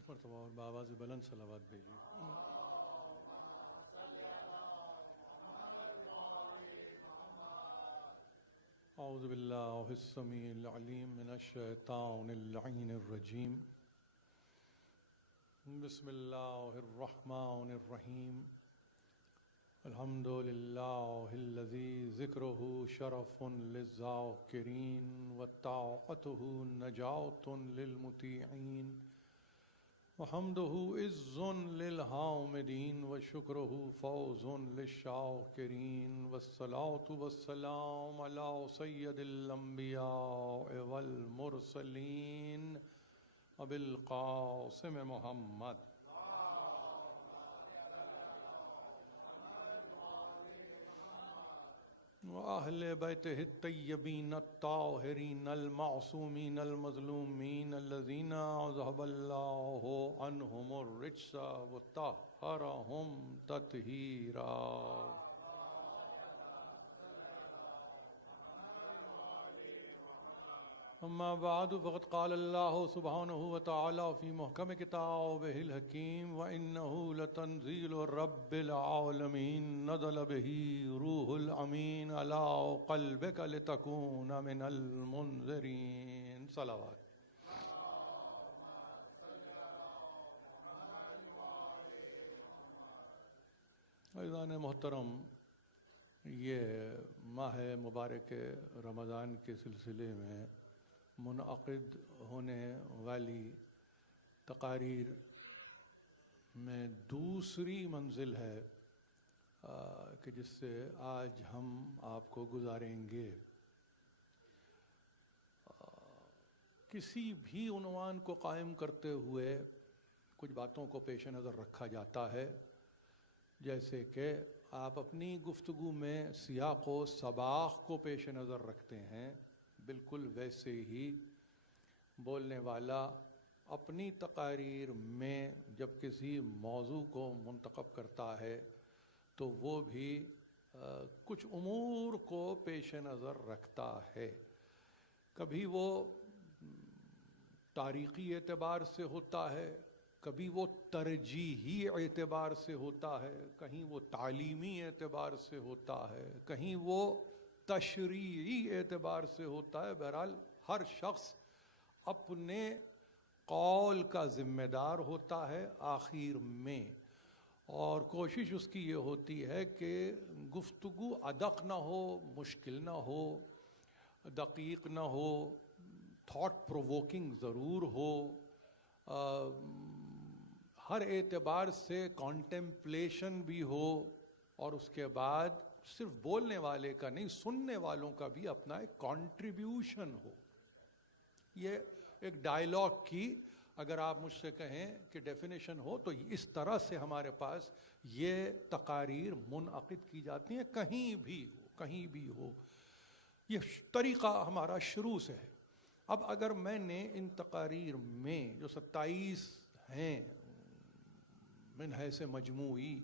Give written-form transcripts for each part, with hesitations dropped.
ایک مرتبہ اور بآواز بلند صلوات بھیجیے. اعوذ باللہ السمیع العلیم من الشیطان اللعین الرجیم. بسم اللہ الرحمن الرحیم. الحمد للہ الذی ذکرہ شرف للذاکرین وطاعتہ نجاۃ للمطیعین وحمدہ عز للحامدین وشکرہ فوز للشاکرین والصلاة والسلام علی سید الانبیاء والمرسلین ابی القاسم محمد وأهل بيته الطيبين الطاهرين المعصومين المظلومين الذين أذهب الله عنهم الرجس وطهرهم تطهيرا. أما بعد فقد قال الله سبحانه وتعالى في محكم كتابه الحكيم وإنه لتنزيل رب العالمين نزل به روح الأمين على قلبك لتكون من المنذرين. صلوات. عزیزان محترم، یہ ماہ مبارک رمضان کے سلسلے میں منعقد ہونے والی تقاریر میں دوسری منزل ہے کہ جس سے آج ہم آپ کو گزاریں گے. کسی بھی عنوان کو قائم کرتے ہوئے کچھ باتوں کو پیش نظر رکھا جاتا ہے، جیسے کہ آپ اپنی گفتگو میں سیاق و سباق کو پیش نظر رکھتے ہیں، بالکل ویسے ہی بولنے والا اپنی تقاریر میں جب کسی موضوع کو منتخب کرتا ہے تو وہ بھی کچھ امور کو پیش نظر رکھتا ہے. کبھی وہ تاریخی اعتبار سے ہوتا ہے، کبھی وہ ترجیحی اعتبار سے ہوتا ہے، کہیں وہ تعلیمی اعتبار سے ہوتا ہے، کہیں وہ تشریعی اعتبار سے ہوتا ہے. بہرحال ہر شخص اپنے قول کا ذمہ دار ہوتا ہے آخر میں، اور کوشش اس کی یہ ہوتی ہے کہ گفتگو ادق نہ ہو، مشکل نہ ہو، دقیق نہ ہو، تھاٹ پرووکنگ ضرور ہو، ہر اعتبار سے کانٹمپلیشن بھی ہو، اور اس کے بعد صرف بولنے والے کا نہیں، سننے والوں کا بھی اپنا ایک کنٹریبیوشن ہو. یہ ایک ڈائیلاگ کی اگر آپ مجھ سے کہیں کہ ڈیفینیشن ہو تو اس طرح سے ہمارے پاس یہ تقاریر منعقد کی جاتی ہیں، کہیں بھی ہو. یہ طریقہ ہمارا شروع سے ہے. اب اگر میں نے ان تقاریر میں جو 27 ہیں من حیث مجموعی،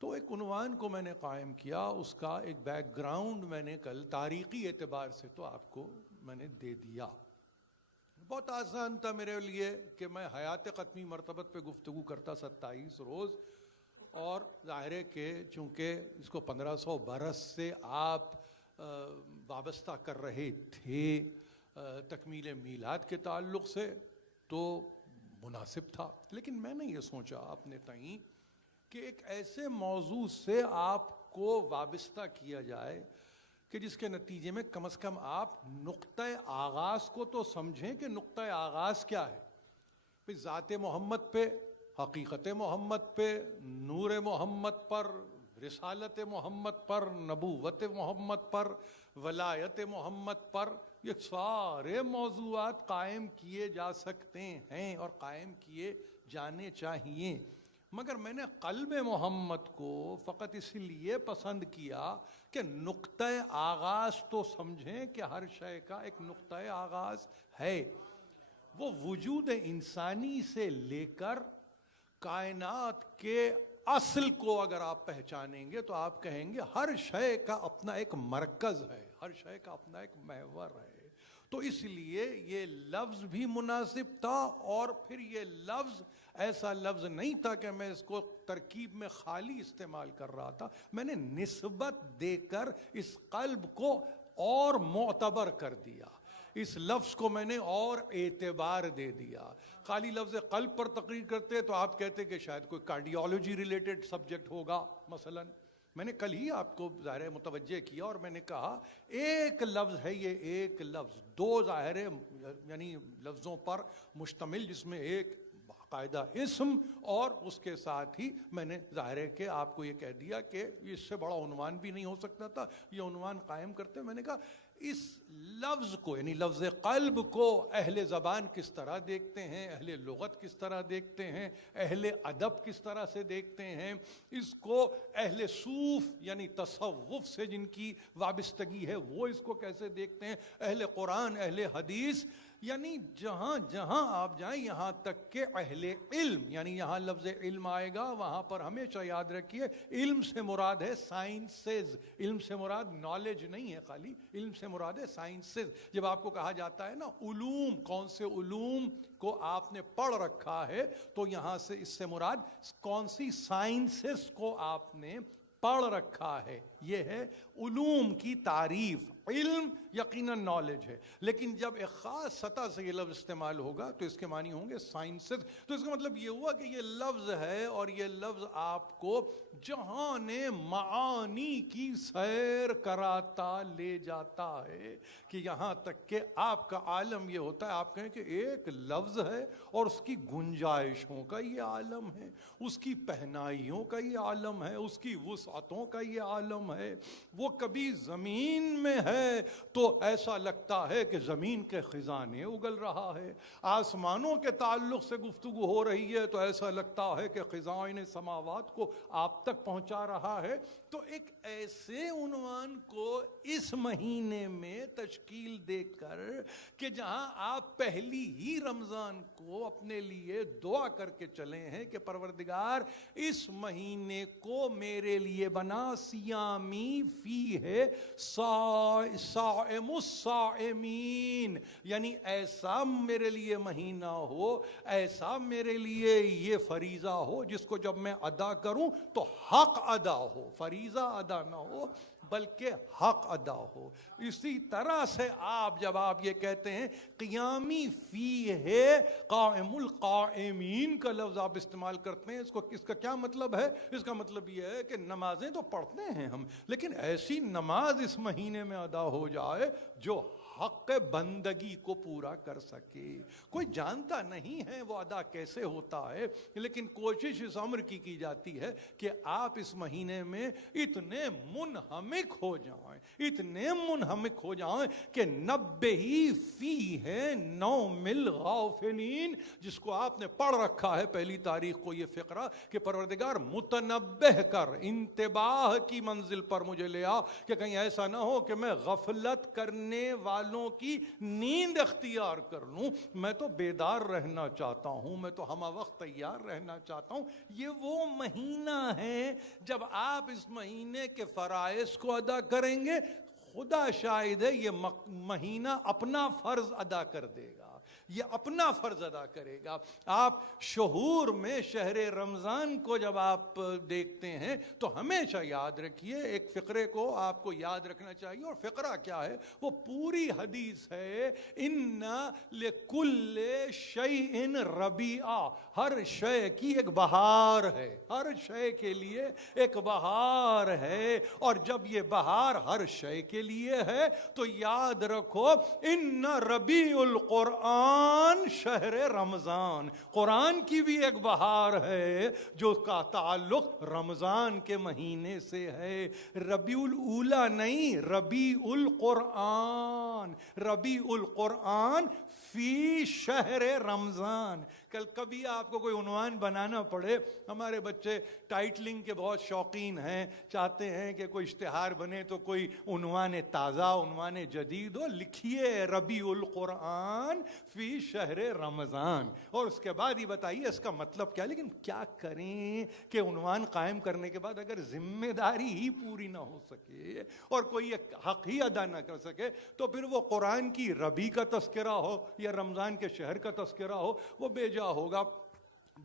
تو ایک عنوان کو میں نے قائم کیا، اس کا ایک بیک گراؤنڈ میں نے کل تاریخی اعتبار سے تو آپ کو میں نے دے دیا. بہت آسان تھا میرے لیے کہ میں حیات قطمی مرتبت پہ گفتگو کرتا 27 روز، اور ظاہر ہے کہ چونکہ اس کو 1500 برس سے آپ وابستہ کر رہے تھے تکمیل میلاد کے تعلق سے، تو مناسب تھا. لیکن میں نے یہ سوچا اپنے تئیں کہ ایک ایسے موضوع سے آپ کو وابستہ کیا جائے کہ جس کے نتیجے میں کم از کم آپ نقطہ آغاز کو تو سمجھیں کہ نقطہ آغاز کیا ہے. پھر ذات محمد پہ، حقیقت محمد پہ، نور محمد پر، رسالت محمد پر، نبوت محمد پر، ولایت محمد پر، یہ سارے موضوعات قائم کیے جا سکتے ہیں اور قائم کیے جانے چاہیے. مگر میں نے قلب محمد کو فقط اس لیے پسند کیا کہ نقطہ آغاز تو سمجھیں کہ ہر شے کا ایک نقطہ آغاز ہے. وہ وجود انسانی سے لے کر کائنات کے اصل کو اگر آپ پہچانیں گے تو آپ کہیں گے ہر شے کا اپنا ایک مرکز ہے، ہر شے کا اپنا ایک محور ہے. تو اس لیے یہ لفظ بھی مناسب تھا، اور پھر یہ لفظ ایسا لفظ نہیں تھا کہ میں اس کو ترکیب میں خالی استعمال کر رہا تھا، میں نے نسبت دے کر اس قلب کو اور معتبر کر دیا، اس لفظ کو میں نے اور اعتبار دے دیا۔ خالی لفظ قلب پر تقریر کرتے تو آپ کہتے کہ شاید کوئی کارڈیالوجی ریلیٹڈ سبجیکٹ ہوگا مثلا۔ میں نے کل ہی آپ کو ظاہر متوجہ کیا، اور میں نے کہا ایک لفظ ہے یہ، ایک لفظ، دو ظاہر یعنی لفظوں پر مشتمل، جس میں ایک باقاعدہ اسم اور اس کے ساتھ ہی میں نے ظاہر ہے کہ آپ کو یہ کہہ دیا کہ اس سے بڑا عنوان بھی نہیں ہو سکتا تھا، یہ عنوان قائم کرتے میں نے کہا اس لفظ کو یعنی لفظ قلب کو اہل زبان کس طرح دیکھتے ہیں، اہل لغت کس طرح دیکھتے ہیں، اہل ادب کس طرح سے دیکھتے ہیں، اس کو اہل صوف یعنی تصوف سے جن کی وابستگی ہے وہ اس کو کیسے دیکھتے ہیں، اہل قرآن، اہل حدیث، یعنی جہاں جہاں آپ جائیں، یہاں تک کہ اہل علم، یعنی یہاں لفظ علم آئے گا، وہاں پر ہمیشہ یاد رکھیے علم سے مراد ہے سائنسز، علم سے مراد نالج نہیں ہے خالی، علم سے مراد ہے سائنسز۔ جب آپ کو کہا جاتا ہے نا علوم، کون سے علوم کو آپ نے پڑھ رکھا ہے، تو یہاں سے اس سے مراد کون سی سائنسز کو آپ نے پڑھ رکھا ہے، یہ ہے علوم کی تعریف۔ علم یقیناً نالج ہے، لیکن جب ایک خاص سطح سے یہ لفظ استعمال ہوگا تو اس کے معنی ہوں گے سائنسز۔ تو اس کا مطلب یہ ہوا کہ یہ لفظ ہے، اور یہ لفظ آپ کو جہان معانی کی سیر کراتا لے جاتا ہے، کہ یہاں تک کہ آپ کا عالم یہ ہوتا ہے، آپ کہیں کہ ایک لفظ ہے اور اس کی گنجائشوں کا یہ عالم ہے، اس کی پہنائیوں کا یہ عالم ہے، اس کی وسعتوں کا یہ عالم ہے۔ وہ کبھی زمین میں ہے تو ایسا لگتا ہے کہ زمین کے خزانے اگل رہا ہے، آسمانوں کے تعلق سے گفتگو ہو رہی ہے تو ایسا لگتا ہے کہ خزائن سماوات کو آپ تک پہنچا رہا ہے۔ تو ایک ایسے عنوان کو اس مہینے میں تشکیل دے کر کہ جہاں آپ پہلی ہی رمضان کو اپنے لیے دعا کر کے چلے ہیں کہ پروردگار اس مہینے کو میرے لیے بنا سیامی فی ہے صائم الصائمین، یعنی ایسا میرے لیے مہینہ ہو، ایسا میرے لیے یہ فریضہ ہو جس کو جب میں ادا کروں تو حق ادا ہو، فریضہ ادا نہ ہو بلکہ حق ادا ہو۔ اسی طرح سے جب آپ یہ کہتے ہیں قیامی فی ہے قائم القائمین کا لفظ آپ استعمال کرتے ہیں، اس کا کیا مطلب ہے؟ اس کا مطلب یہ ہے کہ نمازیں تو پڑھتے ہیں ہم، لیکن ایسی نماز اس مہینے میں ادا ہو جائے جو حق بندگی کو پورا کر سکے۔ کوئی جانتا نہیں ہے وہ ادا کیسے ہوتا ہے، لیکن کوشش اس امر کی جاتی ہے کہ آپ اس مہینے میں اتنے منہمک ہو جائیں، اتنے منہمک ہو جائیں کہ نبہی فی ہے نوم الغافلین، جس کو آپ نے پڑھ رکھا ہے پہلی تاریخ کو یہ فقرہ کہ پروردگار متنبہ کر، انتباہ کی منزل پر مجھے لے آ کہ کہیں ایسا نہ ہو کہ میں غفلت کرنے والوں کی نیند اختیار کر لوں۔ میں تو بیدار رہنا چاہتا ہوں، میں تو ہمہ وقت تیار رہنا چاہتا ہوں۔ یہ وہ مہینہ ہے جب آپ اس مہینے کے فرائض کو ادا کریں گے، خدا شاہد ہے یہ مہینہ اپنا فرض ادا کر دے گا، یہ اپنا فرض ادا کرے گا۔ آپ شہور میں شہر رمضان کو جب آپ دیکھتے ہیں تو ہمیشہ یاد رکھیے، ایک فقرے کو آپ کو یاد رکھنا چاہیے، اور فقرہ کیا ہے؟ وہ پوری حدیث ہے، ان لکل شیء ربیع، ہر شے کی ایک بہار ہے، ہر شے کے لیے ایک بہار ہے، اور جب یہ بہار ہر شے کے لیے ہے تو یاد رکھو ان ربیع القرآن شہر رمضان، قرآن کی بھی ایک بہار ہے جو کا تعلق رمضان کے مہینے سے ہے۔ ربیع الاولی نہیں، ربیع القرآن، ربیع القرآن فی شہر رمضان۔ کبھی آپ کو کوئی عنوان بنانا پڑے، ہمارے بچے ٹائٹلنگ کے بہت شوقین ہیں، چاہتے ہیں کہ کوئی اشتہار بنے تو کوئی عنوان تازہ، عنوان جدید ہو، لکھیے ربیع القرآن فی فی شہر رمضان، اور اس کے بعد ہی بتائیے اس کا مطلب کیا. لیکن کیا کریں کہ عنوان قائم کرنے کے بعد اگر ذمہ داری ہی پوری نہ ہو سکے اور کوئی ایک حق ہی ادا نہ کر سکے تو پھر وہ قرآن کی ربی کا تذکرہ ہو یا رمضان کے شہر کا تذکرہ ہو وہ بے جا ہوگا،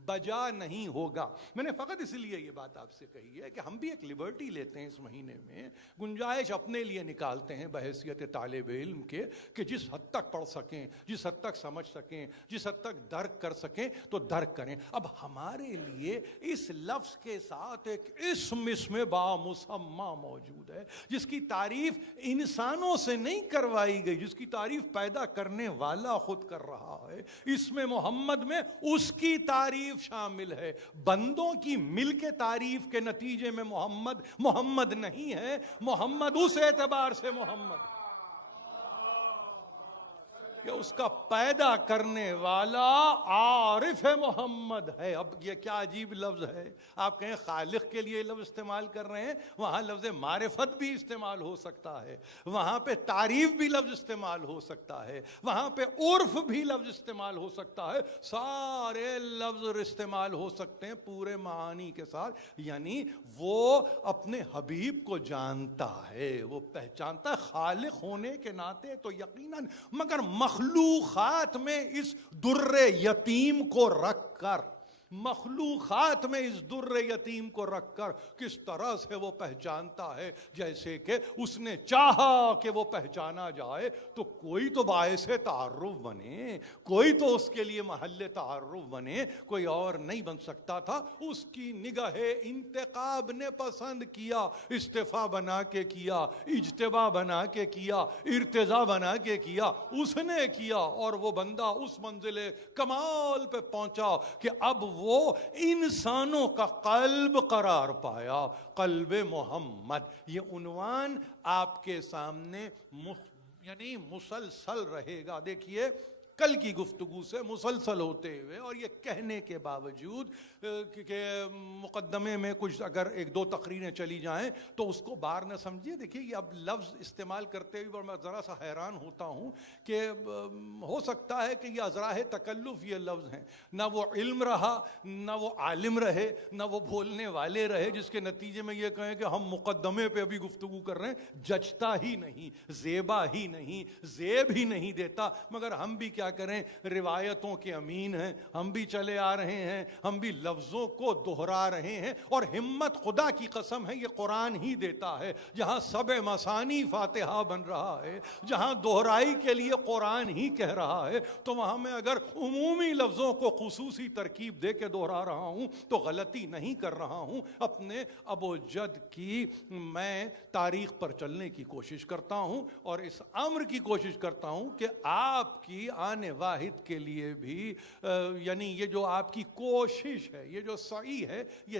بجا نہیں ہوگا. میں نے فقط اس لیے یہ بات آپ سے کہی ہے کہ ہم بھی ایک لبرٹی لیتے ہیں اس مہینے میں، گنجائش اپنے لیے نکالتے ہیں بحیثیت طالب علم کے کہ جس حد تک پڑھ سکیں، جس حد تک سمجھ سکیں، جس حد تک درک کر سکیں تو درک کریں. اب ہمارے لیے اس لفظ کے ساتھ ایک اسم بامسمى موجود ہے جس کی تعریف انسانوں سے نہیں کروائی گئی، جس کی تعریف پیدا کرنے والا خود کر رہا ہے. اسم محمد میں اس کی تعریف شامل ہے. بندوں کی مل کے تعریف کے نتیجے میں محمد نہیں ہے، محمد اس اعتبار سے محمد کہ اس کا پیدا کرنے والا عارف محمد ہے. اب یہ کیا عجیب لفظ ہے. آپ کہیں خالق کے لیے لفظ استعمال کر رہے ہیں، وہاں لفظ معرفت بھی استعمال ہو سکتا ہے، وہاں پہ تعریف بھی لفظ استعمال ہو سکتا ہے، وہاں پہ عرف بھی لفظ استعمال ہو سکتا ہے. سارے لفظ استعمال ہو سکتے ہیں پورے معانی کے ساتھ. یعنی وہ اپنے حبیب کو جانتا ہے، وہ پہچانتا ہے خالق ہونے کے ناطے تو یقیناً، مگر مخلوقات میں اس در یتیم کو رکھ کر، مخلوقات میں اس در یتیم کو رکھ کر کس طرح سے وہ پہچانتا ہے جیسے کہ اس نے چاہا کہ وہ پہچانا جائے. تو کوئی تو باعث تعارف بنے، کوئی تو اس کے لیے محل تعارف بنے، کوئی اور نہیں بن سکتا تھا. اس کی نگاہ انتخاب نے پسند کیا، استفا بنا کے کیا، اجتبا بنا کے کیا، ارتضا بنا کے کیا، اس نے کیا، اور وہ بندہ اس منزل کمال پہ پہنچا کہ اب وہ انسانوں کا قلب قرار پایا. قلب محمد، یہ عنوان آپ کے سامنے یعنی مسلسل رہے گا. دیکھیے کل کی گفتگو سے مسلسل ہوتے ہوئے اور یہ کہنے کے باوجود کہ مقدمے میں کچھ اگر ایک دو تقریریں چلی جائیں تو اس کو بار نہ سمجھیے. دیکھیے یہ اب لفظ استعمال کرتے ہوئے میں ذرا سا حیران ہوتا ہوں کہ ہو سکتا ہے کہ یہ ازراہ تکلف یہ لفظ ہیں، نہ وہ علم رہا، نہ وہ عالم رہے، نہ وہ بولنے والے رہے، جس کے نتیجے میں یہ کہیں کہ ہم مقدمے پہ ابھی گفتگو کر رہے ہیں. جچتا ہی نہیں، زیبا ہی نہیں، زیب ہی نہیں دیتا. مگر ہم بھی کیا کریں، روایتوں کے امین ہیں، ہم بھی چلے آ رہے ہیں، ہم بھی لفظوں کو دہرا رہے ہیں. اور ہمت خدا کی قسم ہے یہ قرآن ہی دیتا ہے. جہاں سبع مثانی فاتحہ بن رہا ہے، جہاں دہرائی کے لیے قرآن ہی کہہ رہا ہے، تو وہاں میں اگر عمومی لفظوں کو خصوصی ترکیب دے کے دہرا رہا ہوں تو غلطی نہیں کر رہا ہوں. اپنے ابو جد کی میں تاریخ پر چلنے کی کوشش کرتا ہوں اور اس امر کی کوشش کرتا ہوں کہ آپ کی آنے واحد کے لیے بھی یعنی یہ جو آپ کی کوشش ہے، یہ جو سعی ہے، یہ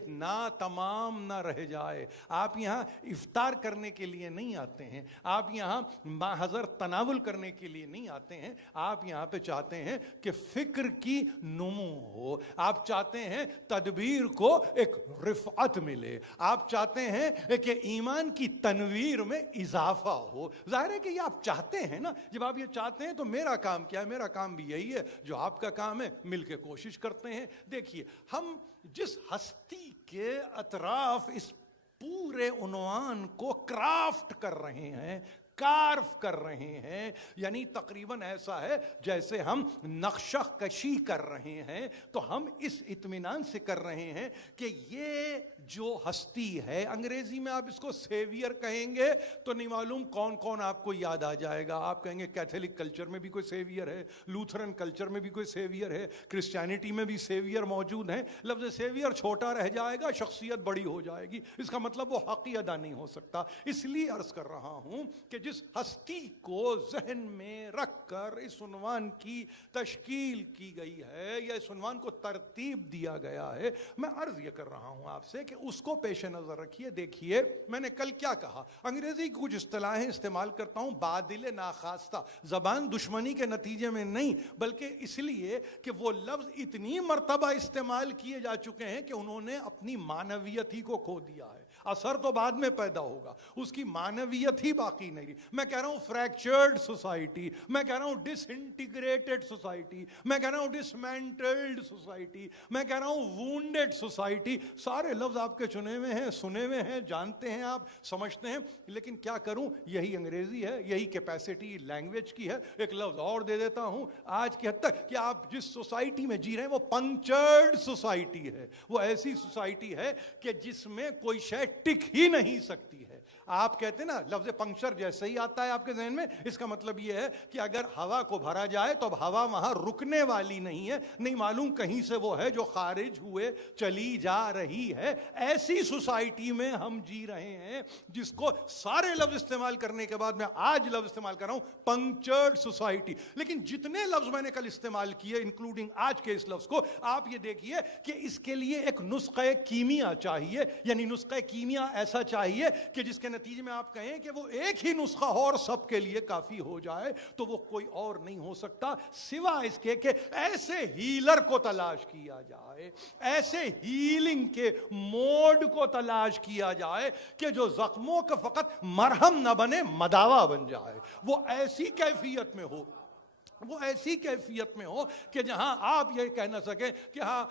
تمام نہ رہ جائے. آپ یہاں افطار کرنے کے لیے نہیں آتے ہیں، آپ یہاں محضر تناول کرنے کے لیے نہیں آتے ہیں. آپ یہاں پہ چاہتے ہیں کہ فکر کی نمو ہو، آپ چاہتے ہیں تدبیر کو ایک رفعت ملے، آپ چاہتے ہیں کہ ایمان کی تنویر میں اضافہ ہو. ظاہر ہے کہ یہ آپ چاہتے ہیں نا. جب آپ یہ چاہتے ہیں تو میرا کام کیا ہے؟ میرا کام بھی یہی ہے جو آپ کا کام ہے، مل کے کوشش کرتے ہیں. دیکھیے ہم جس ہستی کے اطراف اس پورے عنوان کو کرافٹ کر رہے ہیں، کارف کر رہے ہیں، یعنی تقریباً ایسا ہے جیسے ہم نقشہ کشی کر رہے ہیں. تو ہم اس اطمینان سے کر رہے ہیں کہ یہ جو ہستی ہے، انگریزی میں آپ اس کو سیویئر کہیں گے تو نہیں معلوم کون کون آپ کو یاد آ جائے گا. آپ کہیں گے کیتھولک کلچر میں بھی کوئی سیویئر ہے، لوتھرن کلچر میں بھی کوئی سیویئر ہے، کرسچینٹی میں بھی سیویئر موجود ہیں. لفظ سیویئر چھوٹا رہ جائے گا، شخصیت بڑی ہو جائے گی. اس کا مطلب وہ حق ہی ادا نہیں ہو سکتا. اس لیے عرض کر رہا ہوں کہ جس ہستی کو ذہن میں رکھ کر اس عنوان کی تشکیل کی گئی ہے یا اس عنوان کو ترتیب دیا گیا ہے. میں عرض یہ کر رہا ہوں آپ سے کہ اس کو پیش نظر رکھیے. دیکھیے میں نے کل کیا کہا, انگریزی کی کچھ اصطلاحیں استعمال کرتا ہوں بادل ناخواستہ, زبان دشمنی کے نتیجے میں نہیں, بلکہ اس لیے کہ وہ لفظ اتنی مرتبہ استعمال کیے جا چکے ہیں کہ انہوں نے اپنی معنویت ہی کو کھو دیا ہے. اثر تو بعد میں پیدا ہوگا, اس کی معنویت ہی باقی نہیں. میں کہہ رہا ہوں فریکچرڈ سوسائٹی, میں کہہ رہا ہوں ڈس انٹیگریٹڈ سوسائٹی, میں کہہ رہا ہوں ڈسمینٹلڈ سوسائٹی, میں کہہ رہا ہوں وونڈڈ سوسائٹی. سارے لفظ آپ کے چنے ہوئے ہیں, سنے ہوئے ہیں, جانتے ہیں, آپ سمجھتے ہیں, لیکن کیا کروں, یہی انگریزی ہے, یہی کیپیسٹی لینگویج کی ہے. ایک لفظ اور دے دیتا ہوں آج کی حد تک کہ آپ جس سوسائٹی میں جی رہے ہیں وہ پنکچرڈ سوسائٹی ہے. وہ ایسی سوسائٹی ہے کہ جس میں کوئی شے ٹک ہی نہیں سکتی ہے. آپ کہتے ہیں نا لفظ پنکچر جیسے ہی آتا ہے آپ کے ذہن میں, اس کا مطلب یہ ہے کہ اگر ہوا کو بھرا جائے تو اب ہوا وہاں رکنے والی نہیں ہے, نہیں معلوم کہیں سے وہ ہے جو خارج ہوئے چلی جا رہی ہے. ایسی سوسائٹی میں ہم جی رہے ہیں جس کو سارے لفظ استعمال کرنے کے بعد میں آج لفظ استعمال کر رہا ہوں پنکچرڈ سوسائٹی. لیکن جتنے لفظ میں نے کل استعمال کیے انکلوڈنگ آج کے اس لفظ کو, آپ یہ دیکھیے کہ اس کے لیے ایک نسخہ کیمیا چاہیے. یعنی نسخہ کیمیا ایسا چاہیے کہ جس کے نتیجے میں آپ کہیں کہ وہ ایک ہی نسخہ اور سب کے لیے کافی ہو جائے. تو وہ کوئی اور نہیں ہو سکتا سوائے اس کے کہ ایسے ہیلر کو تلاش کیا جائے, ایسے ہیلنگ کے موڈ کو تلاش کیا جائے کہ جو زخموں کا فقط مرہم نہ بنے مداوا بن جائے. وہ ایسی کیفیت میں ہو, وہ ایسی کیفیت میں ہو کہ جہاں آپ یہ کہہ نہ سکیں کہ ہاں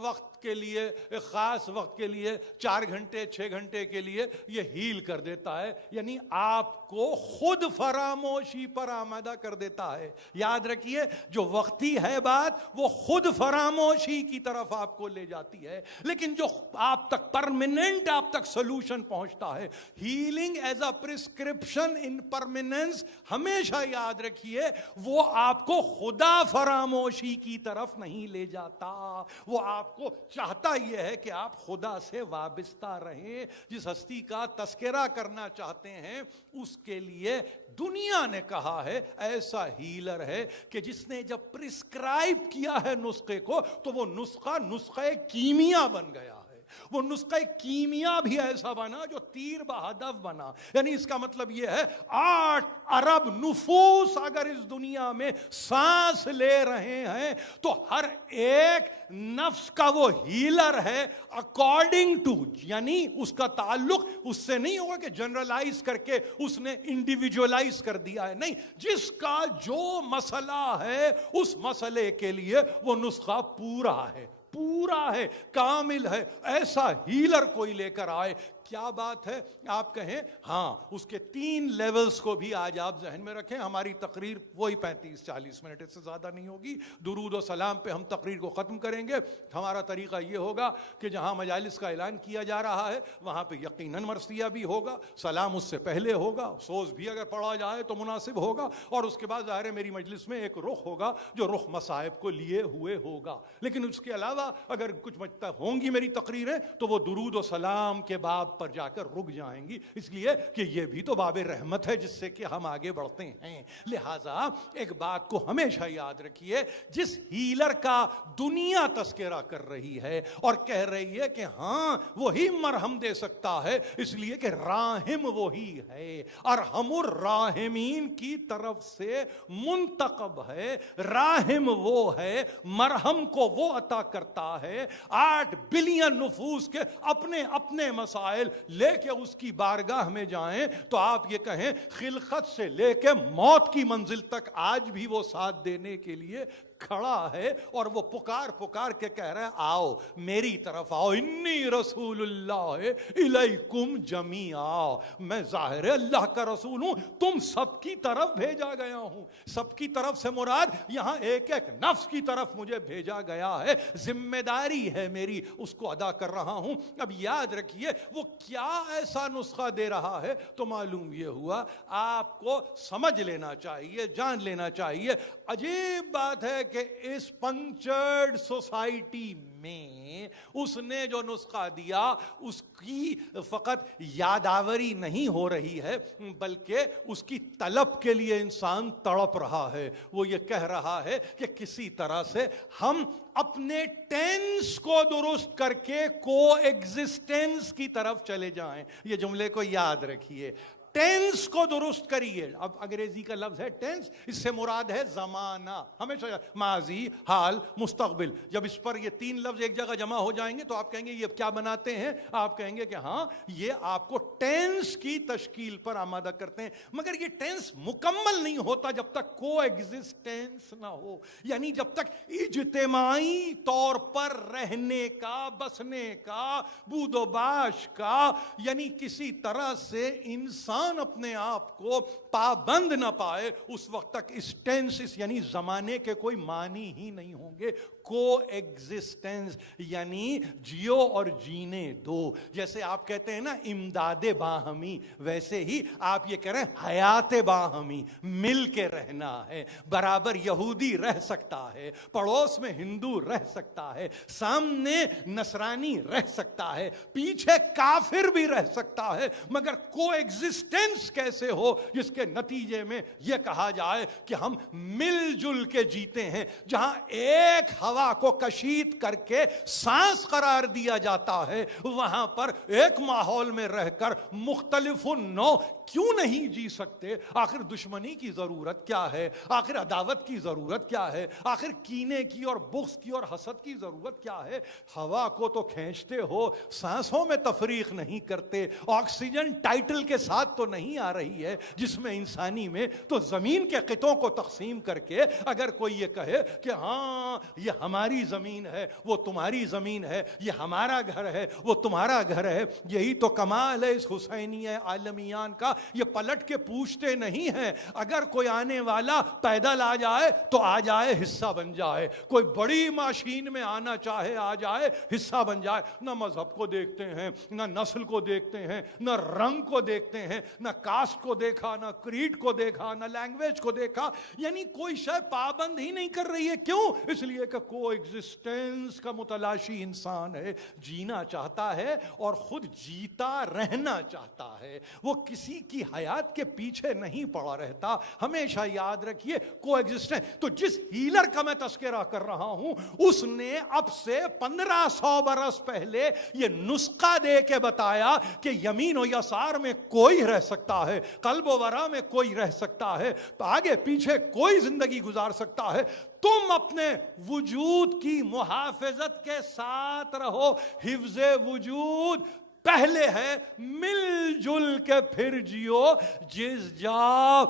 وقت کے لیے, ایک خاص وقت کے لیے 4 گھنٹے 6 گھنٹے کے لیے یہ ہیل کر دیتا ہے. یعنی آپ کو خود فراموشی پر آمادہ کر دیتا ہے. یاد رکھیے جو وقتی ہے بات وہ خود فراموشی کی طرف آپ کو لے جاتی ہے, لیکن جو آپ تک پرماننٹ آپ تک سولوشن پہنچتا ہے, healing as a prescription in permanence, ہمیشہ یاد رکھیے وہ آپ کو خدا فراموشی کی طرف نہیں لے جاتا. وہ آپ کو چاہتا یہ ہے کہ آپ خدا سے وابستہ رہیں. جس ہستی کا تذکرہ کرنا چاہتے ہیں اس کے لیے دنیا نے کہا ہے ایسا ہیلر ہے کہ جس نے جب پرسکرائب کیا ہے نسخے کو تو وہ نسخہ کیمیا بن گیا ہے. وہ نسخہ کیمیا بھی ایسا بنا جو تیر بہدف بنا. یعنی اس کا مطلب یہ ہے 8 ارب نفوس اگر اس دنیا میں سانس لے رہے ہیں تو ہر ایک نفس کا وہ ہیلر ہے اکارڈنگ ٹو, یعنی اس کا تعلق اس سے نہیں ہوگا کہ جنرلائز کر کے اس نے انڈیویجولائز کر دیا ہے. نہیں, جس کا جو مسئلہ ہے اس مسئلے کے لیے وہ نسخہ پورا ہے, پورا ہے, کامل ہے. ایسا ہیلر کوئی لے کر آئے. کیا بات ہے, آپ کہیں ہاں اس کے 3 لیولز کو بھی آج آپ ذہن میں رکھیں. ہماری تقریر وہی 35-40 منٹ, اس سے زیادہ نہیں ہوگی. درود و سلام پہ ہم تقریر کو ختم کریں گے. ہمارا طریقہ یہ ہوگا کہ جہاں مجالس کا اعلان کیا جا رہا ہے وہاں پہ یقیناً مرثیہ بھی ہوگا, سلام اس سے پہلے ہوگا, سوز بھی اگر پڑھا جائے تو مناسب ہوگا, اور اس کے بعد ظاہر ہے میری مجلس میں ایک رخ ہوگا جو رخ مصائب کو لیے ہوئے ہوگا. لیکن اس کے علاوہ اگر کچھ ہوں گی میری تقریریں تو وہ درود و سلام کے باب پر جا کر رک جائیں گی, اس لیے کہ یہ بھی تو باب رحمت ہے جس سے کہ ہم آگے بڑھتے ہیں. لہٰذا ایک بات کو ہمیشہ یاد رکھیے, جس ہیلر کا دنیا تذکرہ کر رہی ہے اور کہہ رہی ہے کہ ہاں وہی مرہم دے سکتا ہے اس لیے کہ راہم وہی ہے, ارحم الراحمین کی طرف سے منتخب ہے. راہم وہ ہے, مرہم کو وہ عطا کرتا ہے. 8 بلین نفوس کے اپنے اپنے مسائل لے کے اس کی بارگاہ میں جائیں تو آپ یہ کہیں خلقت سے لے کے موت کی منزل تک آج بھی وہ ساتھ دینے کے لیے کھڑا ہے, اور وہ پکار کے کہہ رہا ہے آؤ میری طرف آؤ, انی رسول اللہ الیکم جمیعا, میں ظاہر ہے اللہ کا رسول ہوں, تم سب کی طرف بھیجا گیا ہوں. سب کی طرف سے مراد یہاں ایک ایک نفس کی طرف مجھے بھیجا گیا ہے, ذمہ داری ہے میری, اس کو ادا کر رہا ہوں. اب یاد رکھیے وہ کیا ایسا نسخہ دے رہا ہے, تو معلوم یہ ہوا آپ کو سمجھ لینا چاہیے, جان لینا چاہیے. عجیب بات ہے کہ اس پنکچرڈ سوسائٹی میں اس نے جو نسخہ دیا اس کی فقط یاداوری نہیں ہو رہی ہے بلکہ اس کی طلب کے لیے انسان تڑپ رہا ہے. وہ یہ کہہ رہا ہے کہ کسی طرح سے ہم اپنے ٹینس کو درست کر کے کو ایگزسٹنس کی طرف چلے جائیں. یہ جملے کو یاد رکھیے, ٹینس کو درست کریے. اب انگریزی کا لفظ ہے ٹینس, اس سے مراد ہے زمانہ. ہمیشہ ماضی, حال, مستقبل. جب اس پر یہ تین لفظ ایک جگہ جمع ہو جائیں گے تو آپ کہیں گے یہ کیا بناتے ہیں؟ آپ کہیں گے کہ ہاں یہ آپ کو ٹینس کی تشکیل پر آمادہ کرتے ہیں. مگر یہ ٹینس مکمل نہیں ہوتا جب تک کو ایگزسٹنس نہ ہو, یعنی جب تک اجتماعی طور پر رہنے کا, بسنے کا, بود و باش کا, یعنی کسی طرح سے انسان اپنے آپ کو پابند نہ پائے, اس وقت تک اس ٹینس یعنی زمانے کے کوئی معنی ہی نہیں ہوں گے. کو ایگزسٹنس یعنی جیو اور جینے دو. جیسے آپ کہتے ہیں نا امداد باہمی, ویسے ہی آپ یہ کہہ رہے ہیں حیات باہمی, مل کے رہنا ہے. برابر یہودی رہ سکتا ہے, پڑوس میں ہندو رہ سکتا ہے, سامنے نصرانی رہ سکتا ہے, پیچھے کافر بھی رہ سکتا ہے, مگر کو ایگزسٹنس کیسے ہو جس کے نتیجے میں یہ کہا جائے کہ ہم مل جل کے جیتے ہیں. جہاں ایک ہوا کو کشید کر کے سانس قرار دیا جاتا ہے, وہاں پر ایک ماحول میں رہ کر مختلف نوع کیوں نہیں جی سکتے؟ آخر دشمنی کی ضرورت کیا ہے؟ آخر عداوت کی ضرورت کیا ہے؟ آخر کینے کی اور بغض کی اور حسد کی ضرورت کیا ہے؟ ہوا کو تو کھینچتے ہو, سانسوں میں تفریق نہیں کرتے, آکسیجن ٹائٹل کے ساتھ تو نہیں آ رہی ہے جس میں انسانی میں. تو زمین کے قطعوں کو تقسیم کر کے اگر کوئی یہ کہے کہ ہاں یہ ہماری زمین ہے, وہ تمہاری زمین ہے, یہ ہمارا گھر ہے, وہ تمہارا گھر ہے, یہی تو کمال ہے اس حسینیہ عالمیان کا. یہ پلٹ کے پوچھتے نہیں ہیں. اگر کوئی آنے والا پیدل آ جائے تو آ جائے, حصہ بن جائے. کوئی بڑی ماشین میں آنا چاہے آ جائے, حصہ بن جائے. نہ مذہب کو دیکھتے ہیں, نہ نسل کو دیکھتے ہیں, نہ رنگ کو دیکھتے ہیں, نہ کاسٹ کو دیکھا, نہ کریڈ کو دیکھا, نہ لینگویج کو دیکھا. یعنی کوئی شے پابند ہی نہیں کر رہی ہے. کیوں؟ اس لیے کہ کو ایگزسٹنس کا متلاشی انسان ہے, جینا چاہتا ہے اور خود جیتا رہنا چاہتا ہے. وہ کسی کی حیات کے پیچھے نہیں پڑا رہتا. ہمیشہ یاد رکھیے کو ایگزسٹنس. تو جس ہیلر کا میں تذکرہ کر رہا ہوں اس نے اب سے 1500 برس پہلے یہ نسخہ دے کے بتایا کہ یمین و یسار میں کوئی رہ سکتا ہے, قلب و ورا میں کوئی رہ سکتا ہے, آگے پیچھے کوئی زندگی گزار سکتا ہے. تم اپنے وجود کی محافظت کے ساتھ رہو. حفظ وجود پہلے ہے مل جل کے پھر جیو. جس جا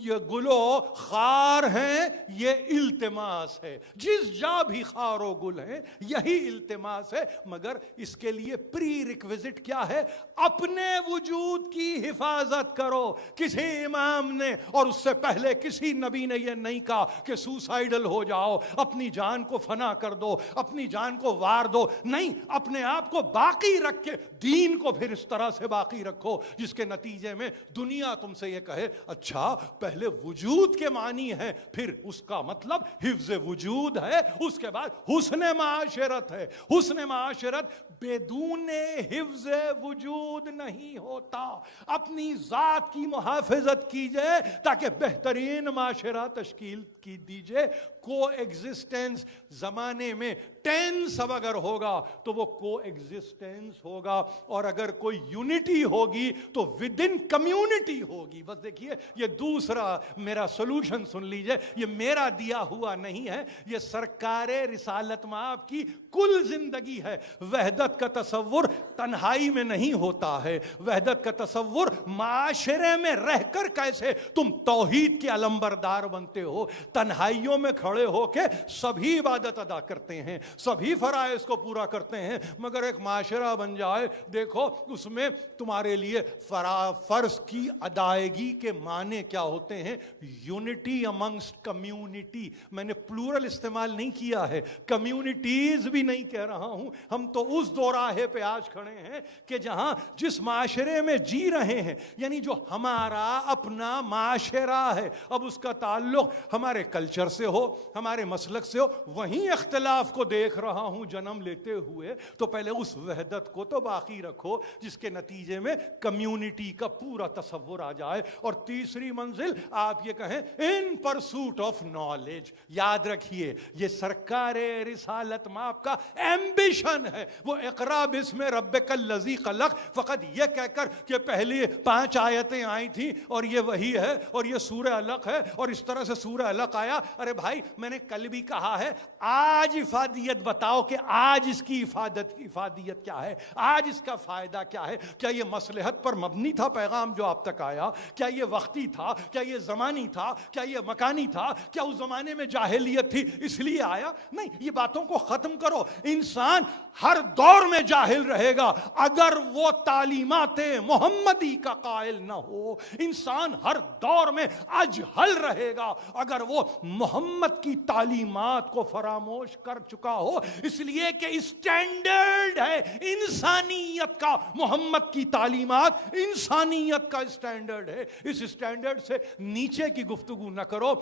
یہ گلو خار ہیں یہ التماس ہے, جس جا بھی خار و گل ہیں یہی التماس ہے. مگر اس کے لیے پری ریکویزٹ کیا ہے؟ اپنے وجود کی حفاظت کرو. کسی امام نے اور اس سے پہلے کسی نبی نے یہ نہیں کہا کہ سوسائیڈل ہو جاؤ, اپنی جان کو فنا کر دو, اپنی جان کو وار دو. نہیں, اپنے آپ کو باقی رکھ کے دین کو پھر اس طرح سے باقی رکھو جس کے نتیجے میں دنیا تم سے یہ کہے اچھا پہلے وجود کے معنی ہے, پھر اس کا مطلب حفظ وجود ہے, اس کے بعد حسن معاشرت ہے. حسن معاشرت بدون حفظ وجود نہیں ہوتا. اپنی ذات کی محافظت کیجئے تاکہ بہترین معاشرہ تشکیل کی دیجئے. کو ایگزسٹنس زمانے میں ٹینس اب اگر ہوگا تو وہ کو ایگزسٹنس ہوگا, اور اگر کوئی یونٹی ہوگی تو ود ان کمیونٹی ہوگی. بس دیکھیے یہ دوسرا میرا سولوشن سن لیجئے, یہ میرا دیا ہوا نہیں ہے, یہ سرکار رسالت مآب کی کل زندگی ہے. وحدت کا تصور تنہائی میں نہیں ہوتا ہے. وحدت کا تصور معاشرے میں رہ کر کیسے تم توحید کے علمبردار بنتے ہو. تنہائیوں میں کھڑے ہو کے سبھی عبادت ادا کرتے ہیں, سبھی فرائض کو پورا کرتے ہیں, مگر ایک معاشرہ بن جائے دیکھو اس میں تمہارے لیے فرض کی ادائیگی کے معنی کیا ہوتے ہیں. یونٹی امنگسٹ کمیونٹی, میں نے پلورل استعمال نہیں کیا ہے, کمیونٹیز بھی نہیں کہہ رہا ہوں. ہم تو اس دوراہے پہ آج کھڑے ہیں کہ جہاں جس معاشرے میں جی رہے ہیں, یعنی جو ہمارا اپنا معاشرہ ہے, اب اس کا تعلق ہمارے کلچر سے ہو, ہمارے مسلک سے ہو, وہیں اختلاف کو دیکھ رہا ہوں جنم لیتے ہوئے. تو پہلے اس وحدت کو تو باقی رکھو جس کے نتیجے میں کمیونٹی کا پورا تصور آ جائے. اور تیسری منزل آپ یہ کہیں ان پرسوٹ آف نالج. یاد رکھیے یہ سرکار رسالت مآب کا ایمبیشن ہے. وہ اقرا باسم ربک الذی خلق فقط یہ کہہ کر کہ پہلی 5 آیتیں آئی تھیں اور یہ وہی ہے اور یہ سورہ علق ہے اور اس طرح سے سورہ علق آیا. ارے بھائی میں نے کل بھی کہا ہے, آج افادیت بتاؤ کہ آج اس کی افادیت کیا ہے, آج اس کا فائدہ کیا ہے. کیا یہ مصلحت پر مبنی تھا پیغام جو آپ تک آیا؟ کیا یہ وقتی تھا؟ کیا یہ زمانی تھا؟ کیا یہ مکانی تھا؟ کیا اس زمانے میں جاہلیت تھی اس لیے آیا؟ نہیں, یہ باتوں کو ختم کرو. انسان ہر دور میں جاہل رہے گا اگر وہ تعلیمات محمدی کا قائل نہ ہو. انسان ہر دور میں اجہل رہے گا اگر وہ محمد کی تعلیمات کو فراموش کر چکا ہو. اس لیے کہ اسٹینڈرڈ ہے انسانیت کا, محمد کی تعلیمات انسانیت کا اسٹینڈرڈ ہے. اس اسٹینڈرڈ سے نیچے کی گفتگو نہ کرو.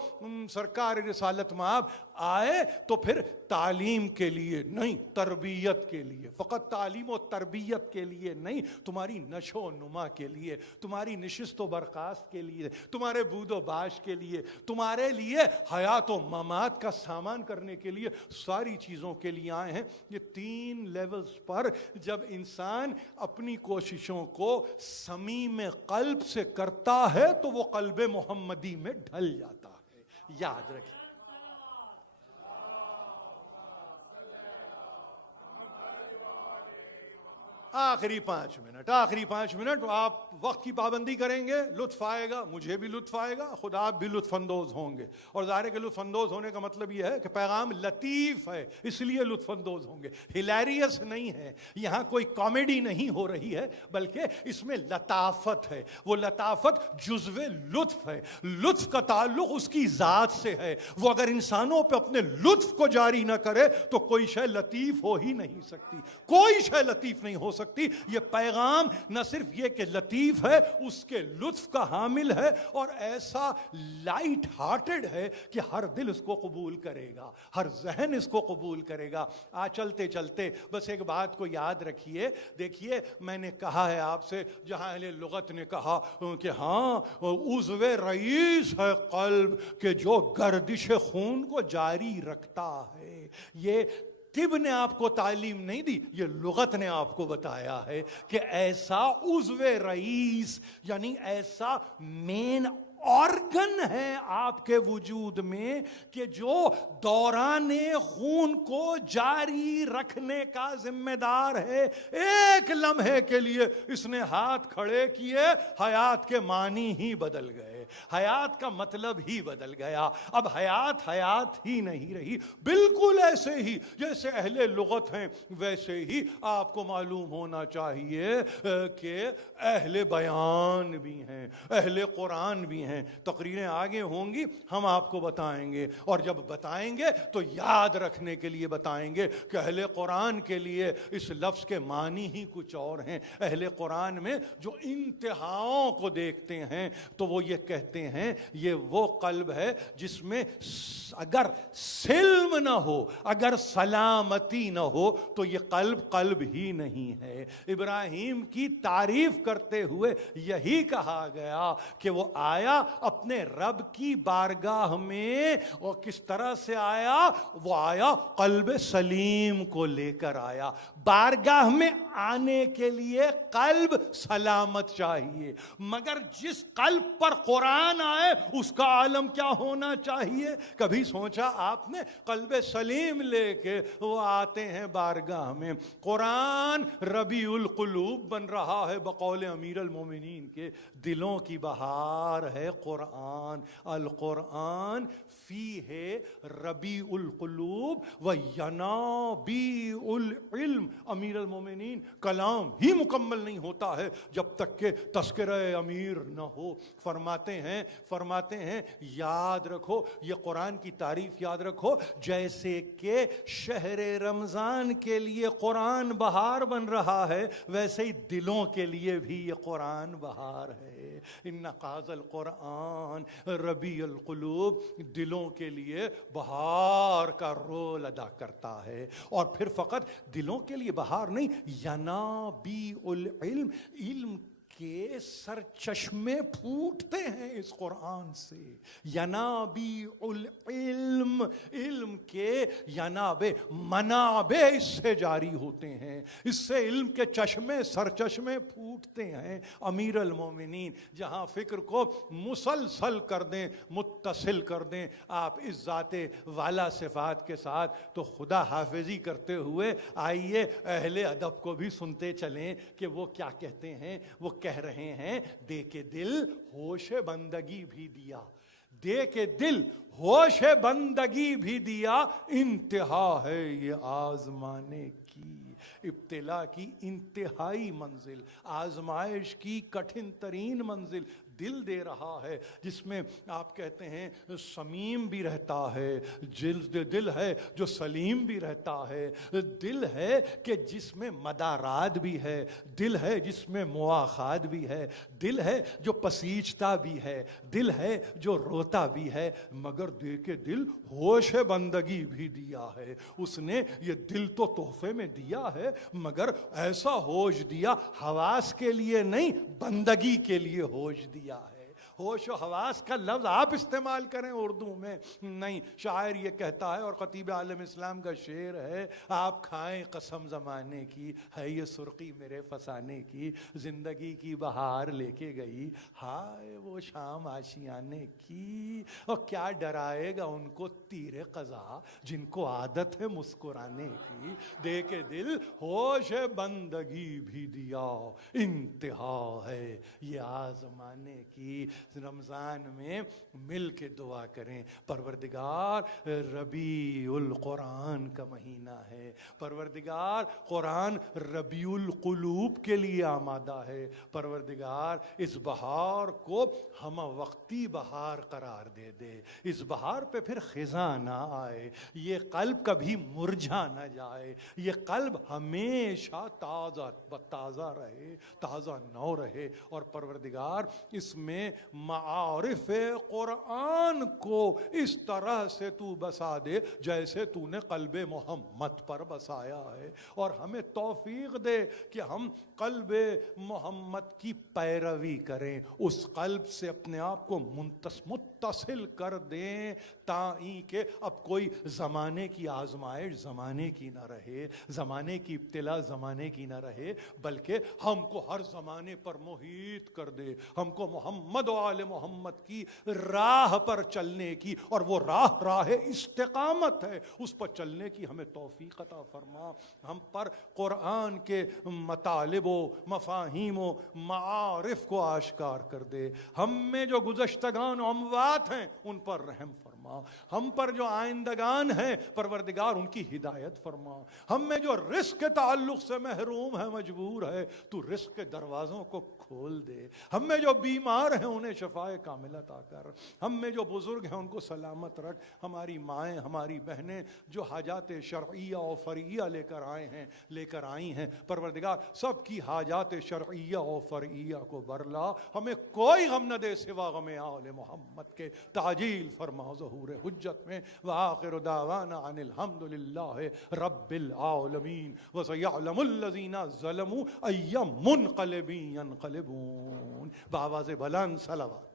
سرکار رسالت مآب آئے تو پھر تعلیم کے لیے نہیں, تربیت کے لیے. فقط تعلیم و تربیت کے لیے نہیں, تمہاری نشو و نما کے لیے, تمہاری نشست و برخاست کے لیے, تمہارے بود و باش کے لیے, تمہارے لیے حیات و ممات کا سامان کرنے کے لیے, ساری چیزوں کے لیے آئے ہیں. یہ 3 لیولز پر جب انسان اپنی کوششوں کو صمیم قلب سے کرتا ہے تو وہ قلب محمدی میں ڈھل جاتا ہے. یاد رکھیں. آخری 5 منٹ آپ وقت کی پابندی کریں گے, لطف آئے گا, مجھے بھی لطف آئے گا, خود آپ بھی لطف اندوز ہوں گے. اور ظاہر ہے کہ لطف اندوز ہونے کا مطلب یہ ہے کہ پیغام لطیف ہے اس لیے لطف اندوز ہوں گے. ہلیریس نہیں ہے, یہاں کوئی کامیڈی نہیں ہو رہی ہے بلکہ اس میں لطافت ہے. وہ لطافت جزو لطف ہے. لطف کا تعلق اس کی ذات سے ہے. وہ اگر انسانوں پہ اپنے لطف کو جاری نہ کرے تو کوئی شے لطیف ہو ہی نہیں سکتی, کوئی شے لطیف نہیں ہو سکتی. یہ پیغام نہ صرف یہ کہ لطیف ہے, اس کے لطف کا حامل ہے اور ایسا لائٹ ہارٹڈ ہے کہ ہر دل اس کو قبول کرے گا, ہر ذہن اس کو قبول کرے گا. چلتے چلتے بس ایک بات کو یاد رکھیے. دیکھیے میں نے کہا ہے آپ سے, جہاں اہل لغت نے کہا کہ ہاں عضو رئیس ہے قلب کہ جو گردش خون کو جاری رکھتا ہے. یہ طب نے آپ کو تعلیم نہیں دی, یہ لغت نے آپ کو بتایا ہے کہ ایسا عضو رئیس یعنی ایسا مین آرگن ہے آپ کے وجود میں کہ جو دوران خون کو جاری رکھنے کا ذمہ دار ہے. ایک لمحے کے لیے اس نے ہاتھ کھڑے کیے, حیات کے معنی ہی بدل گئے, حیات کا مطلب ہی بدل گیا. اب حیات ہی نہیں رہی. بالکل ایسے ہی جیسے اہل لغت ہیں ویسے ہی آپ کو معلوم ہونا چاہیے کہ اہل بیان بھی ہیں, اہل قرآن بھی ہیں. تقریریں آگے ہوں گی, ہم آپ کو بتائیں گے, اور جب بتائیں گے تو یاد رکھنے کے لیے بتائیں گے کہ اہل قرآن کے لیے اس لفظ کے معنی ہی کچھ اور ہیں. اہل قرآن میں جو انتہاؤں کو دیکھتے ہیں تو وہ یہ کہتے ہیں یہ وہ قلب ہے جس میں اگر سلم نہ ہو, اگر سلامتی نہ ہو تو یہ قلب ہی نہیں ہے. ابراہیم کی تعریف کرتے ہوئے یہی کہا گیا کہ وہ آیا اپنے رب کی بارگاہ میں, اور کس طرح سے آیا؟ وہ آیا قلب سلیم کو لے کر آیا. بارگاہ میں آنے کے لیے قلب سلامت چاہیے, مگر جس قلب پر قرآن آئے اس کا عالم کیا ہونا چاہیے؟ کبھی سوچا آپ نے؟ قلب سلیم لے کے وہ آتے ہیں بارگاہ میں. قرآن ربیع القلوب بن رہا ہے بقول امیر المومنین کے. دلوں کی بہار ہے قرآن. القرآن فیہ ربیع القلوب و ینابیع العلم. امیر المومنین کلام ہی مکمل نہیں ہوتا ہے جب تک کہ تذکرہ امیر نہ ہو. فرماتے ہیں یاد رکھو، یہ قرآن کی تعریف یاد رکھو، جیسے کہ شہر رمضان کے لیے قرآن بہار بن رہا ہے، ویسے ہی دلوں کے لیے بھی یہ قرآن بہار ہے. ان قاض القرآن ربیع القلوب، دلوں کے لیے بہار کا رول ادا کرتا ہے. اور پھر فقط دلوں کے لیے بہار نہیں، ینابیع العلم، علم کے سر چشمے پھوٹتے ہیں اس قرآن سے. ینابیع العلم، علم کے ینابع منابع اس سے جاری ہوتے ہیں، اس سے علم کے چشمے سر چشمے پھوٹتے ہیں. امیر المومنین جہاں فکر کو مسلسل کر دیں، متصل کر دیں آپ اس ذات والا صفات کے ساتھ، تو خدا حافظی کرتے ہوئے آئیے اہل ادب کو بھی سنتے چلیں کہ وہ کیا کہتے ہیں. وہ کہہ رہے ہیں دے کے دل ہوش بندگی بھی دیا، دے کے دل ہوش بندگی بھی دیا، انتہا ہے یہ آزمانے کی. ابتلا کی انتہائی منزل، آزمائش کی کٹھن ترین منزل دل دے رہا ہے، جس میں آپ کہتے ہیں سمیم بھی رہتا ہے، دل ہے جو سلیم بھی رہتا ہے، دل ہے کہ جس میں مدارات بھی ہے، دل ہے جس میں مواخات بھی ہے، دل ہے جو پسیجتا بھی ہے، دل ہے جو روتا بھی ہے. مگر دے کے دل ہوش بندگی بھی دیا ہے. اس نے یہ دل تو تحفے میں دیا ہے، مگر ایسا ہوش دیا، حواس کے لیے نہیں بندگی کے لیے ہوش دیا ہے. ہوش و حواس کا لفظ آپ استعمال کریں اردو میں نہیں. شاعر یہ کہتا ہے، اور خطیب عالم اسلام کا شعر ہے، آپ کھائیں قسم زمانے کی، ہے یہ سرخی میرے فسانے کی، زندگی کی بہار لے کے گئی، ہائے وہ شام آشیانے کی. اور کیا ڈرائے گا ان کو تیر قضا جن کو عادت ہے مسکرانے کی. دے کے دل ہوش بندگی بھی دیا، انتہا ہے یہ آزمانے کی. رمضان میں مل کے دعا کریں، پروردگار ربیع القرآن کا مہینہ ہے، پروردگار قرآن ربیع القلوب کے لیے آمادہ ہے، پروردگار اس بہار کو ہم وقتی بہار قرار دے دے، اس بہار پہ پھر خزاں نہ آئے، یہ قلب کبھی مرجھا نہ جائے، یہ قلب ہمیشہ تازہ رہے، تازہ نو رہے. اور پروردگار اس میں معارف قرآن کو اس طرح سے تو بسا دے جیسے تو نے قلب محمد پر بسایا ہے. اور ہمیں توفیق دے کہ ہم قلب محمد کی پیروی کریں، اس قلب سے اپنے آپ کو متصل کر دیں، تاکہ کہ اب کوئی زمانے کی آزمائش زمانے کی نہ رہے، زمانے کی ابتلا زمانے کی نہ رہے، بلکہ ہم کو ہر زمانے پر محیط کر دے، ہم کو محمد و آل محمد کی راہ پر چلنے کی، اور وہ راہ استقامت ہے، اس پر چلنے کی ہمیں توفیق عطا فرما. ہم پر قرآن کے مطالب و مفاہیم و معارف کو آشکار کر دے. ہم میں جو گزشتگان و اموات ہیں ان پر رحم فرما، ہم پر جو آئندگان ہیں پروردگار ان کی ہدایت فرما. ہم میں جو رزق کے تعلق سے محروم ہے، مجبور ہے، تو رزق کے دروازوں کو کھول دے. ہم میں جو بیمار ہیں انہیں شفائے کامل عطا کر. ہم میں جو بزرگ ہیں ان کو سلامت رکھ. ہماری مائیں، ہماری بہنیں جو حاجات شرعیہ و فرعیہ لے کر آئی ہیں پروردگار سب کی حاجات شرعیہ و فرعیہ کو برلا. ہمیں کوئی غم نہ دے سوا غم آل محمد کے. تعجیل فرما ظہور حجت میں. وآخر دعوانا ان الحمد للہ رب العالمین. وسیعلم الذین ظلموا ای منقلب ینقلبون. بآواز بلند صلوات.